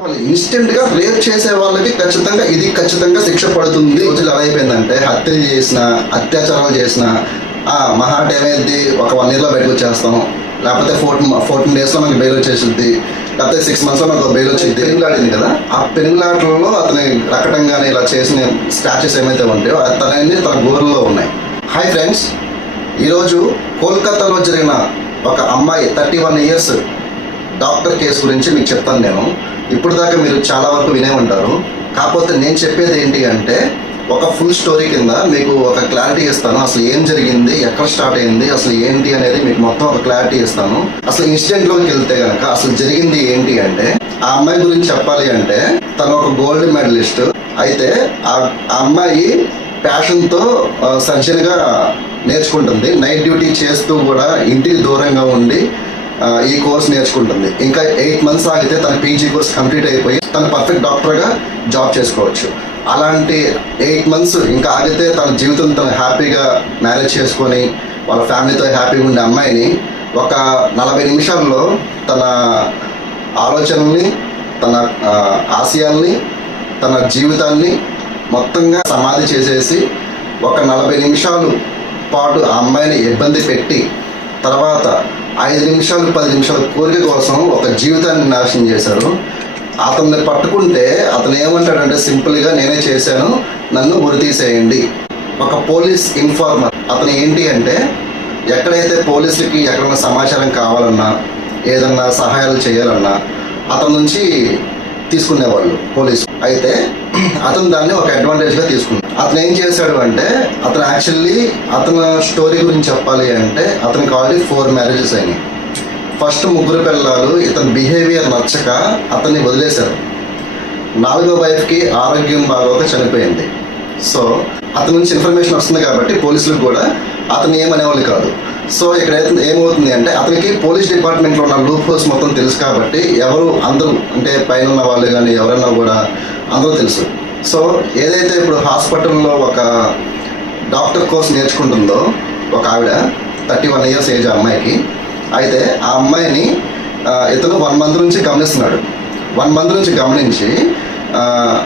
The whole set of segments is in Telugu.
వాళ్ళు ఇన్స్టెంట్గా రేప్ చేసే వాళ్ళకి ఖచ్చితంగా ఇది ఖచ్చితంగా శిక్ష పడుతుంది. రోజులు ఎలా అయిపోయిందంటే హత్యలు చేసిన అత్యాచారాలు చేసిన ఆ మహాట్ ఏమైంది ఒక వన్ ఇయర్లో బయటకు వచ్చేస్తాం. లేకపోతే ఫోర్టీన్ ఫోర్టీన్ డేస్లో మనకి బెయిల్ వచ్చేసింది లేకపోతే సిక్స్ మంత్స్లో మనకు బెయిల్ వచ్చింది పెనుగులాడింది కదా? ఆ పెనుగులాటలలో అతని రకటం కానీ ఇలా చేసిన స్టాచ్యూస్ ఏమైతే ఉంటాయో అతని తన గోరులో ఉన్నాయి. హాయ్ ఫ్రెండ్స్ ఈరోజు కోల్కతాలో జరిగిన ఒక అమ్మాయి thirty one years doctor case గురించి మీకు చెప్తాను నేను. ఇప్పుడు దాకా మీరు చాలా వరకు వినే ఉంటారు. కాకపోతే నేను చెప్పేది ఏంటి అంటే ఒక ఫుల్ స్టోరీ కింద మీకు ఒక క్లారిటీ ఇస్తాను. అసలు ఏం జరిగింది ఎక్కడ స్టార్ట్ అయింది అసలు ఏంటి అనేది మీకు మొత్తం ఒక క్లారిటీ ఇస్తాను. అసలు ఇన్సిడెంట్లోకి వెళ్తే గనక అసలు జరిగింది ఏంటి అంటే ఆ అమ్మాయి గురించి చెప్పాలి అంటే తను ఒక గోల్డ్ మెడలిస్ట్ అయితే ఆ ఆ అమ్మాయి ప్యాషన్తో సర్జన్గా నేర్చుకుంటుంది. నైట్ డ్యూటీ చేస్తూ కూడా ఇంటికి దూరంగా ఉండి ఈ కోర్స్ నేర్చుకుంటుంది. ఇంకా ఎయిట్ మంత్స్ ఆగితే తన పీజీ కోర్స్ కంప్లీట్ అయిపోయి తన పర్ఫెక్ట్ డాక్టర్గా జాబ్ చేసుకోవచ్చు. అలాంటి ఎయిట్ మంత్స్ ఇంకా ఆగితే తన జీవితం తను హ్యాపీగా మ్యారేజ్ చేసుకొని వాళ్ళ ఫ్యామిలీతో హ్యాపీగా ఉండే అమ్మాయిని ఒక నలభై నిమిషాల్లో తన ఆలోచనల్ని తన ఆశయాల్ని తన జీవితాన్ని మొత్తంగా సమాధి చేసేసి ఒక నలభై నిమిషాలు పాటు ఆ అమ్మాయిని ఇబ్బంది పెట్టి తర్వాత ఐదు నిమిషాలు పది నిమిషాల కోరిక కోసం ఒక జీవితాన్ని నాశనం చేశారు అతన్ని పట్టుకుంటే అతను ఏమంటాడంటే సింపుల్గా నేనే చేశాను నన్ను ఉరి తీసేయండి ఒక పోలీస్ ఇన్ఫార్మర్ అతను ఏంటి అంటే ఎక్కడైతే పోలీసులకి ఎక్కడైనా సమాచారం కావాలన్నా ఏదన్నా సహాయాలు చేయాలన్నా అతని నుంచి తీసుకునేవాళ్ళు పోలీసు. అయితే అతను దాన్ని ఒక అడ్వాంటేజ్గా తీసుకుంది అతను ఏం చేశాడు అంటే అతను యాక్చువల్లీ అతని స్టోరీ గురించి చెప్పాలి అంటే అతనికి ఆల్రెడీ ఫోర్ మ్యారేజెస్ అయినాయి. ఫస్ట్ ముగ్గురు పిల్లలు ఇతని బిహేవియర్ నచ్చక అతన్ని వదిలేశారు. నాలుగో వైఫ్కి ఆరోగ్యం బాగోక చనిపోయింది. సో అతని నుంచి ఇన్ఫర్మేషన్ వస్తుంది కాబట్టి పోలీసులకు కూడా అతను ఏమనేవాళ్ళు కాదు. సో ఇక్కడ అయితే ఏమవుతుంది అంటే అతనికి పోలీస్ డిపార్ట్మెంట్లో ఉన్న లూప్ హోల్స్ మొత్తం తెలుసు కాబట్టి ఎవరు అందరూ అంటే పైన ఉన్న వాళ్ళు కానీ ఎవరైనా కూడా అందరూ తెలుసు. సో ఏదైతే ఇప్పుడు హాస్పిటల్లో ఒక డాక్టర్ కోర్స్ నేర్చుకుంటుందో ఒక ఆవిడ థర్టీ వన్ ఇయర్స్ ఏజ్ అమ్మాయికి అయితే ఆ అమ్మాయిని ఇతను వన్ మంత్ నుంచి గమనిస్తున్నాడు. వన్ మంత్ నుంచి గమనించి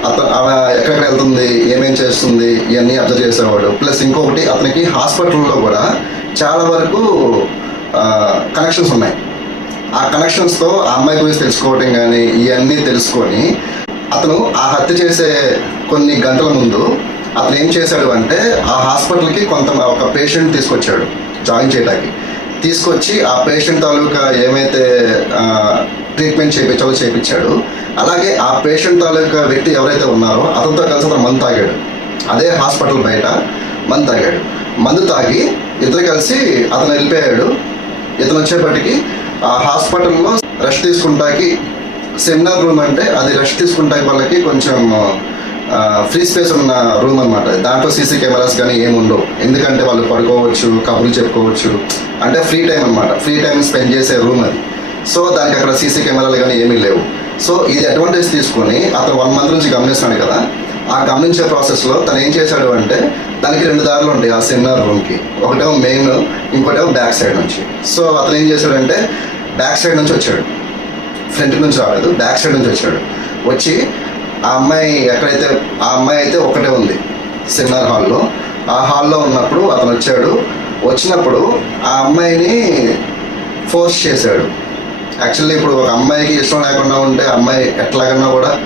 అతను ఆమె ఎక్కడెక్కడ వెళ్తుంది ఏమేం చేస్తుంది ఇవన్నీ అబ్జర్వ్ చేసేవాడు. ప్లస్ ఇంకొకటి అతనికి హాస్పిటల్లో కూడా చాలా వరకు కనెక్షన్స్ ఉన్నాయి. ఆ కనెక్షన్స్తో ఆ అమ్మాయి గురించి తెలుసుకోవటం కానీ ఇవన్నీ తెలుసుకొని అతను ఆ హత్య చేసే కొన్ని గంటల ముందు అతను ఏం చేశాడు అంటే ఆ హాస్పిటల్కి కొంత ఒక పేషెంట్ తీసుకొచ్చాడు జాయిన్ చేయడానికి తీసుకొచ్చి ఆ పేషెంట్ తాలూకా ఏమైతే ట్రీట్మెంట్ చేయించాలో చేయించాడు అలాగే ఆ పేషెంట్ తాలూకా వ్యక్తి ఎవరైతే ఉన్నారో అతనితో కలిసి అతను మందు తాగాడు. అదే హాస్పిటల్ బయట మందు తాగాడు. మందు తాగి ఇద్దరు కలిసి అతను వెళ్ళిపోయాడు. ఇతను వచ్చేపటికి ఆ హాస్పిటల్లో రెస్ట్ తీసుకుంటాకి సెమినార్ రూమ్ అంటే అది రెస్ట్ తీసుకుంటాకి వాళ్ళకి కొంచెం ఫ్రీ స్పేస్ ఉన్న రూమ్ అనమాట దాంట్లో సీసీ కెమెరాస్ కానీ ఏమి ఉండవు. ఎందుకంటే వాళ్ళు పడుకోవచ్చు కబుర్లు చెప్పుకోవచ్చు. అంటే ఫ్రీ టైం అనమాట ఫ్రీ టైం స్పెండ్ చేసే రూమ్ అది. సో దానికి అక్కడ సీసీ కెమెరాలు కానీ ఏమీ లేవు. సో ఇది అడ్వాంటేజ్ తీసుకొని అతను వన్ మంత్ నుంచి గమనిస్తున్నాడు కదా. ఆ గమనించే ప్రాసెస్లో తను ఏం చేశాడు అంటే దానికి రెండు దారులు ఉంటాయి ఆ సెమినార్ రూమ్కి ఒకటేమో మెయిన్ ఇంకోటేమో బ్యాక్ సైడ్ నుంచి. సో అతను ఏం చేశాడంటే బ్యాక్ సైడ్ నుంచి వచ్చాడు. ఫ్రంట్ నుంచి రాలేదు బ్యాక్ సైడ్ నుంచి వచ్చాడు. వచ్చి ఆ అమ్మాయి ఎక్కడైతే ఆ అమ్మాయి అయితే ఒకటే ఉంది సెమినార్ హాల్లో. ఆ హాల్లో ఉన్నప్పుడు అతను వచ్చాడు. వచ్చినప్పుడు ఆ అమ్మాయిని ఫోర్స్ చేశాడు. యాక్చువల్లీ ఇప్పుడు ఒక అమ్మాయికి ఇష్టం లేకుండా ఉంటే అమ్మాయి ఎట్లాగన్నా కూడా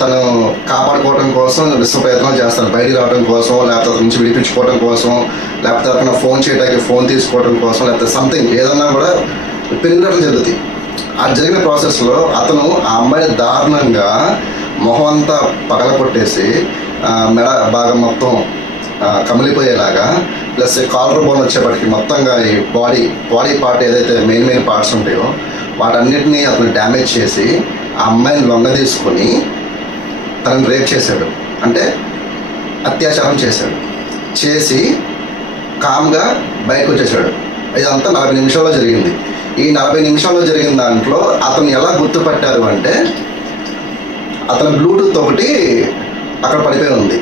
తను కాపాడుకోవడం కోసం విశ్వ ప్రయత్నాలు చేస్తాను బయటికి రావడం కోసం లేకపోతే అతని నుంచి విడిపించుకోవడం కోసం లేకపోతే అతను ఫోన్ చేయడానికి ఫోన్ తీసుకోవడం కోసం లేకపోతే సంథింగ్ ఏదన్నా కూడా పెరిగినట్లు జరుగుతాయి. ఆ జరిగిన ప్రాసెస్లో అతను ఆ అమ్మాయిని దారుణంగా మొహం అంతా పగల కొట్టేసి మెడ భాగం మొత్తం కమిలిపోయేలాగా ప్లస్ కాలర్ బోన్ వచ్చేప్పటికి మొత్తంగా ఈ బాడీ బాడీ పార్ట్ ఏదైతే మెయిన్ మెయిన్ పార్ట్స్ ఉంటాయో వాటన్నిటిని అతను డ్యామేజ్ చేసి ఆ అమ్మాయిని లొంగ తీసుకొని తనని రేప్ చేశాడు. అంటే అత్యాచారం చేశాడు. చేసి కామ్గా బయటకు వచ్చేసాడు. ఇదంతా నలభై నిమిషాల్లో జరిగింది. ఈ నలభై నిమిషాల్లో జరిగిన దాంట్లో అతను ఎలా గుర్తుపట్టారు అంటే అతను బ్లూటూత్ ఒకటి అక్కడ పడిపోయి ఉంది.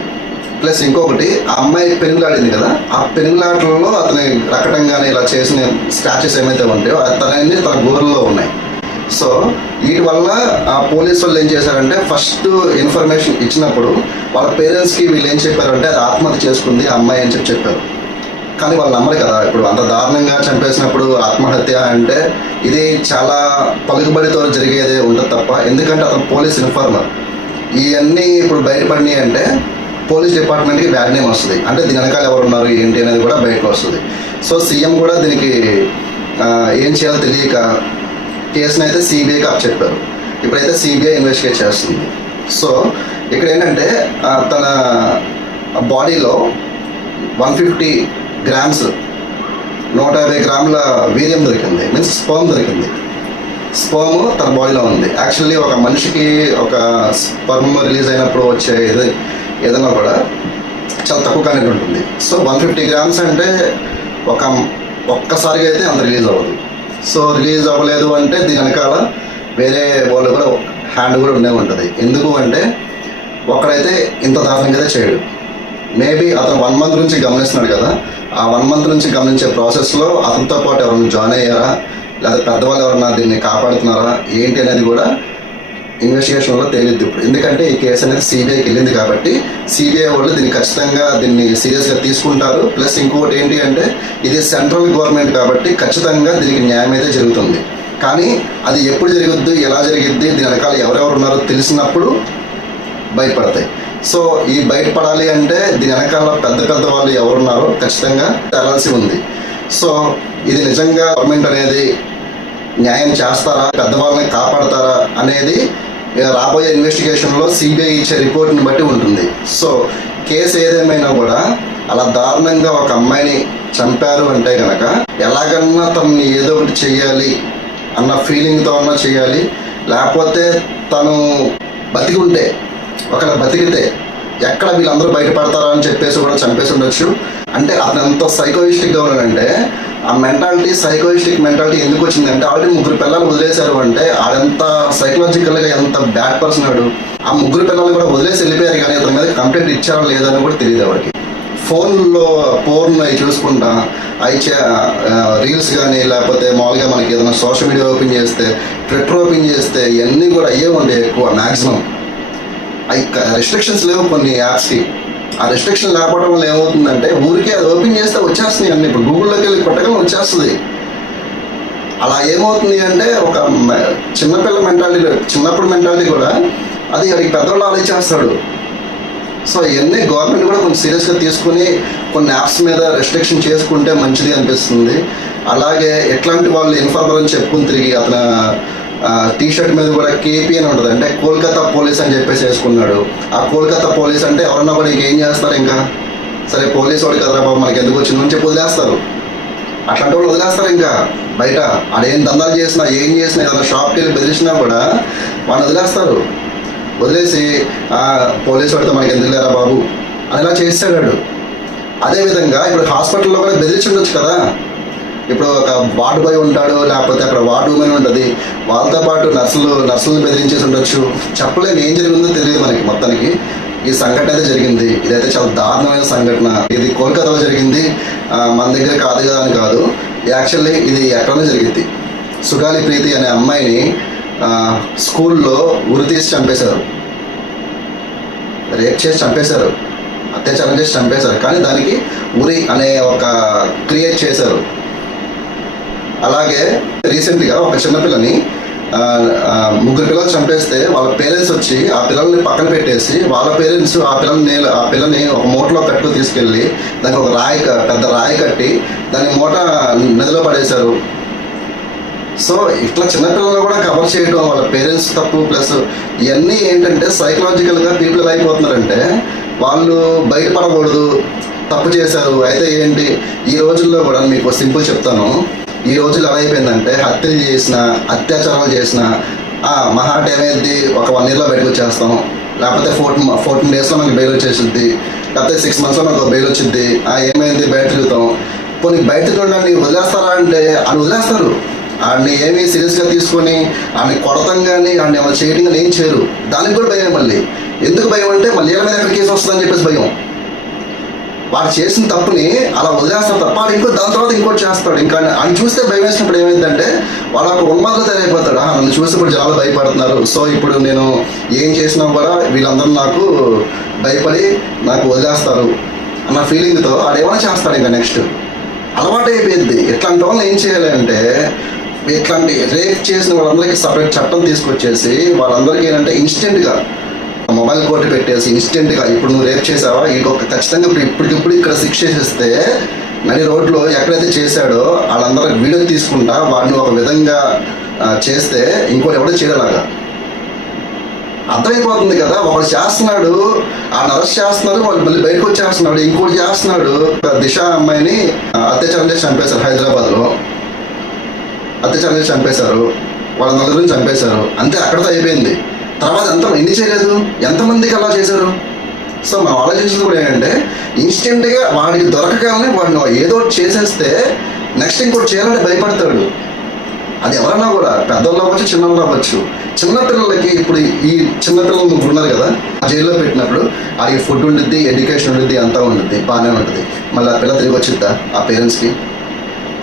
ప్లస్ ఇంకొకటి ఆ అమ్మాయి పెనుగులాడింది కదా ఆ పెనుగులాటలలో అతని రకటంగానే ఇలా చేసిన స్క్రాచెస్ ఏమైతే ఉంటాయో అతనన్నీ తన గోరులో ఉన్నాయి. సో వీటి వల్ల ఆ పోలీస్ వాళ్ళు ఏం చేశారంటే ఫస్ట్ ఇన్ఫర్మేషన్ ఇచ్చినప్పుడు వాళ్ళ పేరెంట్స్కి వీళ్ళు ఏం చెప్పారంటే అది ఆత్మహత్య చేసుకుంది ఆ అమ్మాయి అని చెప్పి చెప్పారు. కానీ వాళ్ళు నమ్మరు కదా. ఇప్పుడు అంత దారుణంగా చంపేసినప్పుడు ఆత్మహత్య అంటే ఇది చాలా పలుకుబడితో జరిగేదే ఉంటుంది తప్ప ఎందుకంటే అతను పోలీస్ ఇన్ఫార్మర్. ఇవన్నీ ఇప్పుడు బయటపడినాయి అంటే పోలీస్ డిపార్ట్మెంట్కి బ్యాడ్ నేమ్ వస్తుంది. అంటే దీని వెనకాల ఎవరు ఉన్నారు ఏంటి అనేది కూడా బయటకు వస్తుంది. సో సీఎం కూడా దీనికి ఏం చేయాలో తెలియక కేసుని అయితే సిబిఐకి అప్పచెప్పారు. ఇప్పుడైతే సిబిఐ ఇన్వెస్టిగేట్ చేస్తుంది. సో ఇక్కడ ఏంటంటే తన బాడీలో వన్ ఫిఫ్టీ గ్రామ్స్ నూట యాభై గ్రాముల వీర్యం దొరికింది. మీన్స్ స్పోమ్ దొరికింది. స్పోమ్ తన బాడీలో ఉంది. యాక్చువల్లీ ఒక మనిషికి ఒక స్పర్మ్ రిలీజ్ అయినప్పుడు వచ్చే ఇది ఏదైనా కూడా చాలా తక్కువ కంటెంట్ ఉంటుంది. సో వన్ ఫిఫ్టీ గ్రామ్స్ అంటే ఒక ఒక్కసారిగా అయితే అంత రిలీజ్ అవ్వదు. సో రిలీజ్ అవ్వలేదు అంటే దీని వెనకాల వేరే వాళ్ళు కూడా హ్యాండ్ కూడా ఉండే ఉంటుంది. ఎందుకు అంటే ఒకడైతే ఇంత దారుణంగా చేయడు. మేబీ అతను వన్ మంత్ నుంచి గమనిస్తున్నాడు కదా. ఆ వన్ మంత్ నుంచి గమనించే ప్రాసెస్లో అతనితో పాటు ఎవరైనా జాయిన్ అయ్యారా? లేదా పెద్దవాళ్ళు ఎవరన్నా దీన్ని కాపాడుతున్నారా? ఏంటి అనేది కూడా ఇన్వెస్టిగేషన్లో తేలిద్ది ఇప్పుడు. ఎందుకంటే ఈ కేసు అనేది సిబిఐకి వెళ్ళింది కాబట్టి సిబిఐ వాళ్ళు దీన్ని ఖచ్చితంగా దీన్ని సీరియస్గా తీసుకుంటారు. ప్లస్ ఇంకొకటి ఏంటి అంటే ఇది సెంట్రల్ గవర్నమెంట్ కాబట్టి ఖచ్చితంగా దీనికి న్యాయం అయితే జరుగుతుంది. కానీ అది ఎప్పుడు జరుగుద్ది ఎలా జరిగిద్ది దీని వెనకాల ఎవరెవరు ఉన్నారో తెలిసినప్పుడు భయపడతాయి. సో ఈ బయటపడాలి అంటే దీని వెనకాల పెద్ద పెద్ద వాళ్ళు ఎవరున్నారో ఖచ్చితంగా తేలాల్సి ఉంది. సో ఇది నిజంగా గవర్నమెంట్ అనేది న్యాయం చేస్తారా? పెద్దవాళ్ళని కాపాడతారా? అనేది రాబోయే ఇన్వెస్టిగేషన్లో సిబిఐ ఇచ్చే రిపోర్ట్ని బట్టి ఉంటుంది. సో కేసు ఏదేమైనా కూడా అలా దారుణంగా ఒక అమ్మాయిని చంపారు అంటే కనుక ఎలాగన్నా తనని ఏదో ఒకటి చేయాలి అన్న ఫీలింగ్తో అన్నా చేయాలి. లేకపోతే తను బతికి ఉంటే ఒకవేళ బతికితే ఎక్కడ వీళ్ళందరూ బయటపడతారా అని చెప్పేసి కూడా చంపేసి ఉండొచ్చు. అంటే అతను ఎంత సైకోయిస్టిక్గా ఉన్నాడంటే ఆ మెంటాలిటీ సైకోయిస్టిక్ మెంటాలిటీ ఎందుకు వచ్చిందంటే ఆల్రెడీ ముగ్గురు పిల్లలు వదిలేశారు అంటే ఆడెంత సైకలాజికల్గా ఎంత బ్యాడ్ పర్సన్ ఆడు ఆ ముగ్గురు పిల్లలు కూడా వదిలేసి వెళ్ళిపోయారు కానీ అతని మీద కంప్లైంట్ ఇచ్చారో లేదని కూడా తెలియదు ఎవరికి. ఫోన్లో పోర్న్ అవి చూసుకుంటా అవి రీల్స్ కానీ లేకపోతే మామూలుగా మనకి ఏదైనా సోషల్ మీడియా ఓపెన్ చేస్తే ట్విట్టర్ ఓపెన్ చేస్తే ఇవన్నీ కూడా అయ్యే ఉండే ఎక్కువ మ్యాక్సిమం అవి రెస్ట్రిక్షన్స్ లేవు కొన్ని యాప్స్కి ఆ రెస్ట్రిక్షన్ లేకపోవడం వల్ల ఏమవుతుందంటే ఊరికే అది ఓపెన్ చేస్తే వచ్చేస్తున్నాయి అన్నీ. ఇప్పుడు గూగుల్లోకి వెళ్ళి కొట్టగానే వచ్చేస్తుంది. అలా ఏమవుతుంది అంటే ఒక చిన్నపిల్ల మెంటాలిటీ చిన్నప్పుడు మెంటాలిటీ కూడా అది వాడికి పెద్దవాళ్ళు ఆలోచిస్తాడు. సో ఇవన్నీ గవర్నమెంట్ కూడా కొంచెం సీరియస్గా తీసుకుని కొన్ని యాప్స్ మీద రెస్ట్రిక్షన్ చేసుకుంటే మంచిది అనిపిస్తుంది. అలాగే ఎట్లాంటి వాళ్ళు ఇన్ఫార్మర్ అని చెప్పుకుని తిరిగి అతను టీ షర్ట్ మీద కూడా కేపీ అని ఉంటుంది. అంటే కోల్కతా పోలీస్ అని చెప్పేసి వేసుకున్నాడు. ఆ కోల్కతా పోలీస్ అంటే ఎవరన్నా కూడా ఇంకేం చేస్తారు ఇంకా? సరే పోలీస్ వాడు కదరా బాబు మనకి ఎందుకు వచ్చిందని చెప్పి వదిలేస్తారు. అట్లాంటి వాళ్ళు వదిలేస్తారు ఇంకా. బయట ఆడేం దందాలు చేసినా ఏం చేసినా ఏదైనా షాప్కి వెళ్ళి బెదిరించినా కూడా వాళ్ళు వదిలేస్తారు. వదిలేసి పోలీసు వాడితో మనకి ఎందుకు లేరా బాబు? అని ఇలా చేస్తాడు అదేవిధంగా ఇప్పుడు హాస్పిటల్లో కూడా బెదిరించి ఉండొచ్చు కదా. ఇప్పుడు ఒక వార్డు బాయ్ ఉంటాడు లేకపోతే అక్కడ వార్డు ఉమెన్ ఉంటుంది. వాళ్ళతో పాటు నర్సులు నర్సులను బెదిరించేసి ఉండొచ్చు. చెప్పలేము ఏం జరిగిందో తెలియదు మనకి మొత్తానికి. ఈ సంఘటన అయితే జరిగింది. ఇదైతే చాలా దారుణమైన సంఘటన. ఇది కోల్కతాలో జరిగింది. మన దగ్గర కాదు కదా అని కాదు. యాక్చువల్లీ ఇది ఎక్కడనే జరిగింది. సుగాలి ప్రీతి అనే అమ్మాయిని స్కూల్లో ఉరి తీసి చంపేశారు. రేప్ చేసి చంపేశారు. అత్యాచారం చేసి చంపేశారు. కానీ దానికి ఉరి అనే ఒక క్రియేట్ చేశారు. అలాగే రీసెంట్గా ఒక చిన్నపిల్లని ముగ్గురు పిల్లలు చంపేస్తే వాళ్ళ పేరెంట్స్ వచ్చి ఆ పిల్లల్ని పక్కన పెట్టేసి వాళ్ళ పేరెంట్స్ ఆ పిల్లల్ని నేల ఆ పిల్లని ఒక మూటలో కట్టుకు తీసుకెళ్ళి దానికి ఒక రాయి పెద్ద రాయి కట్టి దాని మూట నదిలో పడేశారు. సో ఇట్లా చిన్నపిల్లలు కూడా కవర్ చేయడం వాళ్ళ పేరెంట్స్ తప్పు. ప్లస్ ఇవన్నీ ఏంటంటే సైకలాజికల్గా పీపుల్ ఎలా అయిపోతున్నారంటే వాళ్ళు బయటపడకూడదు. తప్పు చేశారు. అయితే ఏంటి? ఈ రోజుల్లో కూడా మీకు సింపుల్ చెప్తాను. ఈ రోజుల్లో ఎలా అయిపోయిందంటే హత్యలు చేసిన అత్యాచారాలు చేసిన ఆ, మహా ఏమైంది ఒక వన్ ఇయర్లో బయటకు వచ్చేస్తాం లేకపోతే ఫోర్టీన్ ఫోర్టీన్ డేస్లో మనకి బెయిల్ వచ్చేసింది లేకపోతే సిక్స్ మంత్స్లో మనకు బెయిల్ వచ్చింది ఆ ఏమైంది? బయట తిరుగుతాం. కొన్ని బయట తిరగడానికి వదిలేస్తారా అంటే అని వదిలేస్తారు. ఆడిని ఏమీ సీరియస్గా తీసుకొని ఆడిని కొడతాం కానీ ఆడిని ఏమైనా చేయడం కానీ ఏం చేయరు. దానికి కూడా భయం మళ్ళీ. ఎందుకు భయం అంటే మళ్ళీ ఏళ్ళ మీద ఎక్కడ కేసు వస్తుందని చెప్పేసి భయం. వాడు చేసిన తప్పుని అలా వదిలేస్తాడు తప్ప వాడు ఇంకో దాని తర్వాత ఇంకోటి చేస్తాడు. ఇంకా ఆయన చూస్తే భయం వేసినప్పుడు ఏమైందంటే వాడు ఒక ఉన్మాదులు తయారైపోతాడు. నన్ను చూసి ఇప్పుడు జనాలు భయపడుతున్నారు. సో ఇప్పుడు నేను ఏం చేసినా కూడా వీళ్ళందరూ నాకు భయపడి నాకు వదిలేస్తారు అన్న ఫీలింగ్తో ఆడేమైనా చేస్తాడు ఇంకా నెక్స్ట్ అలవాటు అయిపోయింది ఇట్లాంటి వాళ్ళని ఏం చేయాలి అంటే ఇట్లాంటి రేప్ చేసిన వాళ్ళందరికీ సపరేట్ చట్టం తీసుకొచ్చేసి వాళ్ళందరికీ ఏంటంటే ఇన్స్టెంట్గా మొబైల్ కోర్టు పెట్టేసి ఇన్స్టెంట్గా ఇప్పుడు నువ్వు రేప్ చేసావా? ఇంకొక ఖచ్చితంగా ఇప్పుడు ఇప్పటికిప్పుడు ఇక్కడ శిక్ష చేస్తే నడి రోడ్లో ఎక్కడైతే చేశాడో వాళ్ళందరూ వీడియో తీసుకుంటా వాడిని ఒక విధంగా చేస్తే ఇంకోటి ఎవడో చేయలాగా అర్థమైపోతుంది కదా? ఒకడు చేస్తున్నాడు ఆ అరెస్ట్ చేస్తున్నారు వాళ్ళు మళ్ళీ బయటకు వచ్చేస్తున్నాడు ఇంకోటి చేస్తున్నాడు. దిశ అమ్మాయిని అత్యాచారం చేసి చంపేశారు హైదరాబాద్లో. అత్యాచారం చేసి చంపేశారు. వాళ్ళ నలుగురిని చంపేశారు. అంతే అక్కడతో అయిపోయింది. తర్వాత ఎంత ఎన్ని చేయలేదు? ఎంతమందికి అలా చేశారు? సో మనం ఆలోచించింది కూడా ఏంటంటే ఇన్స్టెంట్గా వాడికి దొరకగానే వాడిని ఏదో ఒకటి చేసేస్తే నెక్స్ట్ ఇంకోటి చేయాలంటే భయపడతాడు. అది ఎవరన్నా కూడా పెద్దోళ్ళు అవ్వచ్చు చిన్నోళ్ళు అవ్వచ్చు. చిన్నపిల్లలకి ఇప్పుడు ఈ చిన్నపిల్లలు ముగ్గురు ఉన్నారు కదా జైల్లో పెట్టినప్పుడు ఆడికి ఫుడ్ ఉండిద్ది ఎడ్యుకేషన్ ఉండిద్ది అంతా ఉండిద్ది బాగానే ఉంటుంది మళ్ళీ ఆ పిల్ల తిరిగి వచ్చిద్దా ఆ పేరెంట్స్కి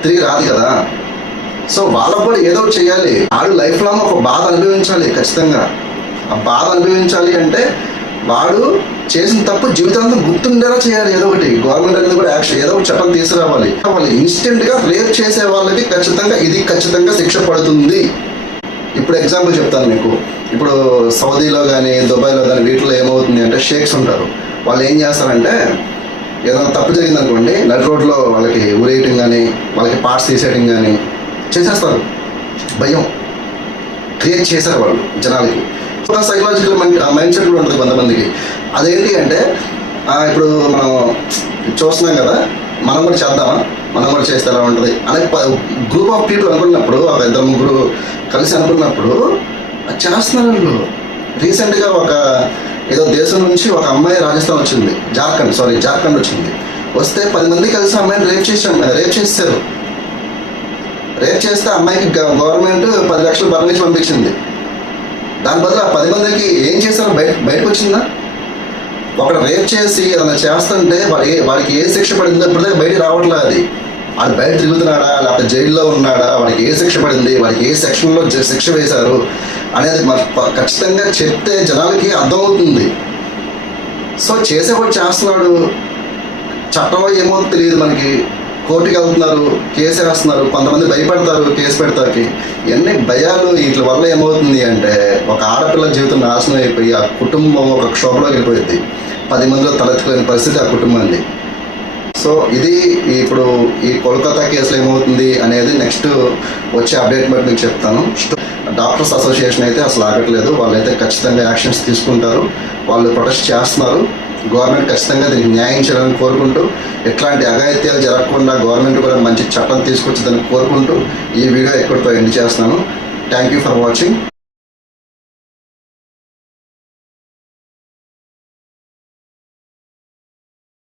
తిరిగి రాదు కదా. సో వాళ్ళకు కూడా ఏదో ఒకటి చేయాలి. ఆడు లైఫ్ లాంగ్ ఒక బాధ అనుభవించాలి ఖచ్చితంగా. ఆ బాధ అనుభవించాలి అంటే వాడు చేసిన తప్పు జీవితాంతం గుర్తుండేలా చేయాలి ఏదో ఒకటి. గవర్నమెంట్ అనేది కూడా యాక్షన్ ఏదో ఒక చట్టం తీసుకురావాలి. వాళ్ళు ఇన్స్టెంట్గా రేప్ చేసే వాళ్ళకి ఖచ్చితంగా ఇది ఖచ్చితంగా శిక్ష పడుతుంది. ఇప్పుడు ఎగ్జాంపుల్ చెప్తాను మీకు. ఇప్పుడు సౌదీలో కానీ దుబాయ్లో కానీ వీటిలో ఏమవుతుంది అంటే షేక్స్ ఉంటారు. వాళ్ళు ఏం చేస్తారంటే ఏదైనా తప్పు జరిగింది అనుకోండి నడి రోడ్లో వాళ్ళకి ఊరేయటం కానీ వాళ్ళకి పార్ట్స్ తీసేయటం కానీ చేసేస్తారు. భయం. క్రియేట్ చేశారు వాళ్ళు జనాలకి. కూడా సైకలాజికల్ మైండ్ సెట్ కూడా ఉంటుంది కొంతమందికి. అదేంటి అంటే ఇప్పుడు మనం చూస్తున్నాం కదా మనం కూడా చేద్దామా? మనం కూడా చేస్తే ఎలా ఉంటుంది? అనే గ్రూప్ ఆఫ్ పీపుల్ అనుకున్నప్పుడు ఒక ఇద్దరు ముగ్గురు కలిసి అనుకున్నప్పుడు చేస్తున్నారు వీళ్ళు రీసెంట్గా ఒక ఏదో దేశం నుంచి ఒక అమ్మాయి రాజస్థాన్ వచ్చింది. జార్ఖండ్ సారీ జార్ఖండ్ వచ్చింది. వస్తే పది మంది కలిసి ఆ అమ్మాయిని రేప్ చేసాం రేప్ చేస్తారు రేప్ చేస్తే అమ్మాయికి గ- గవర్నమెంట్ పది లక్షలు బర్మించి పంపించింది. దాని బదులు ఆ పది మందికి ఏం చేశారో? బయట బయటకు వచ్చిందా ఒకడు రేప్ చేసి ఏదైనా చేస్తుంటే వాడి వాడికి ఏ శిక్ష పడిందో ఇప్పటిదాకా బయట రావట్లేదు అది. వాడు బయట తిరుగుతున్నాడా? లేకపోతే జైల్లో ఉన్నాడా? వాడికి ఏ శిక్ష పడింది? వాడికి ఏ సెక్షన్లో శిక్ష వేశారు? అనేది మరి ఖచ్చితంగా చెప్తే జనాలకి అర్థమవుతుంది. సో చేసేవాడు చేస్తున్నాడు. చట్టం ఏమో తెలియదు మనకి. కోర్టుకి వెళ్తున్నారు కేసు వేస్తున్నారు కొంతమంది భయపడతారు కేసు పెడతారు. ఇవన్నీ భయాలు వీటి వల్ల ఏమవుతుంది అంటే ఒక ఆడపిల్ల జీవితం నాశనం అయిపోయి ఆ కుటుంబం ఒక క్షోభలోకి వెళ్ళిపోయింది. పది మందిలో తలెత్తుకునే పరిస్థితి ఆ కుటుంబాన్ని సో ఇది ఇప్పుడు ఈ కోల్కతా కేసులో ఏమవుతుంది అనేది నెక్స్ట్ వచ్చే అప్డేట్ బట్టి మీకు చెప్తాను. డాక్టర్స్ అసోసియేషన్ అయితే అసలు ఆగట్లేదు. వాళ్ళైతే ఖచ్చితంగా యాక్షన్స్ తీసుకుంటారు. వాళ్ళు ప్రొటెస్ట్ చేస్తున్నారు. గవర్నమెంట్ ఖచ్చితంగా దీనికి న్యాయం చేయాలని కోరుకుంటూ ఎట్లాంటి అఘాయిత్యాలు జరగకుండా గవర్నమెంట్ కూడా మంచి చట్టం తీసుకొచ్చిందని కోరుకుంటూ ఈ వీడియో ఎక్కడితో ఎండ్ చేస్తున్నాను. Thank you for watching